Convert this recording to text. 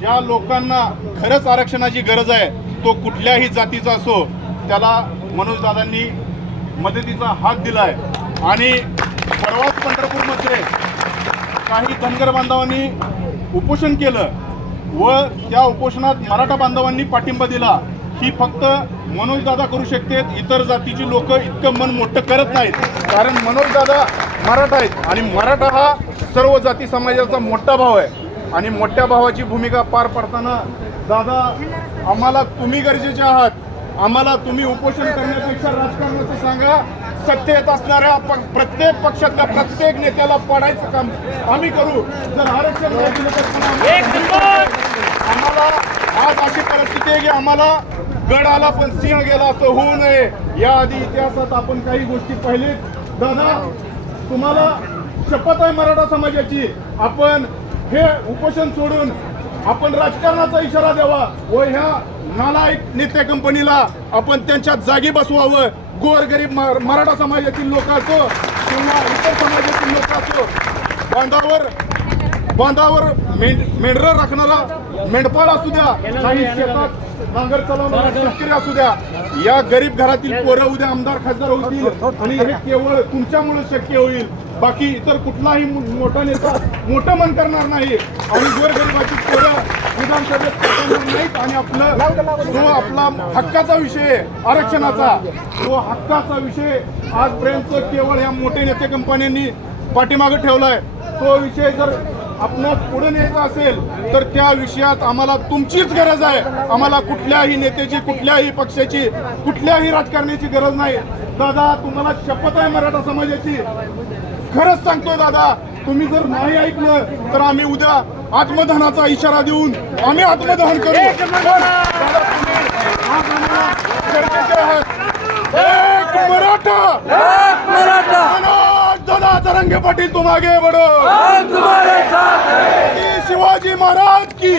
ज्या लोकांना खरंच आरक्षणाची गरज आहे तो कुठल्याही जातीचा असो त्याला मनोजदादांनी मदतीचा हात दिलाय. आणि परवाच पंढरपूरमध्ये काही धनगर बांधवांनी उपोषण केलं व त्या उपोषणात मराठा बांधवांनी पाठिंबा दिला ही फक्त मनोजदादा करू शकतेत इतर जातीची लोक इतकं मन मोठं करत नाहीत. कारण मनोजदादा मराठा आहेत आणि मराठा हा सर्व जाती समाजाचा मोठा भाव आहे. आणि मोठ्या भावाची भूमिका पार पडताना दादा आम्हाला तुम्ही गरजेचे आहात. आम्हाला तुम्ही उपोषण करण्यापेक्षा राजकारणाचं सांगा. सत्तेत असणाऱ्या प- प्रत्येक पक्षातल्या प्रत्येक नेत्याला पाडायचं काम आम्ही करू. जर आरक्षण आम्हाला आज अशी परिस्थिती आहे की आम्हाला गड आला पण सिंह गेला असं होऊ नये. याआधी इतिहासात आपण काही गोष्टी पाहिलेत. दादा तुम्हाला शपथ आहे मराठा समाजाची. आपण हे उपोषण सोडून आपण राजकारणाचा इशारा द्यावा. व ह्या नालायक नेत्या कंपनीला आपण त्यांच्या जागी बसवावं. गोरगरीब मराठा समाजातील लोक असो किंवा इतर समाजातील लोक असो बांधावर बांधावर मेंढ मेंढरं राखणारा मेंढपाळ असू द्या काही शेतात नांगर चालवणारा शेतकरी असू द्या या गरीब घरातील पोरं उद्या आमदार खासदार होतील आणि हे केवळ तुमच्यामुळे शक्य होईल. बाकी इतर कुठलाही मोठा नेता मोठं मन करणार नाही. आणि गोरगरिबाची पोरं विधानसभेत नाहीत आणि आपलं जो आपला हक्काचा विषय आरक्षणाचा तो हक्काचा विषय आजपर्यंत केवळ या मोठे नेते कंपन्यांनी ठेवला ठेवलाय. तो विषय जर आपणास पुढे न्यायचा असेल तर त्या विषयात आम्हाला तुमचीच गरज आहे. आम्हाला कुठल्याही नेत्याची कुठल्याही पक्षाची कुठल्याही राजकारण्याची गरज नाही. दादा तुम्हाला शपथ आहे मराठा समाजाची? खरंच सांगतोय दादा तुम्ही जर नाही ऐकलं तर आम्ही उद्या आत्मदहनाचा इशारा देऊन आम्ही आत्मदहन करू. एक मराठा. तरंगे पाटील तुम आगे बढ़ो शिवाजी महाराज की.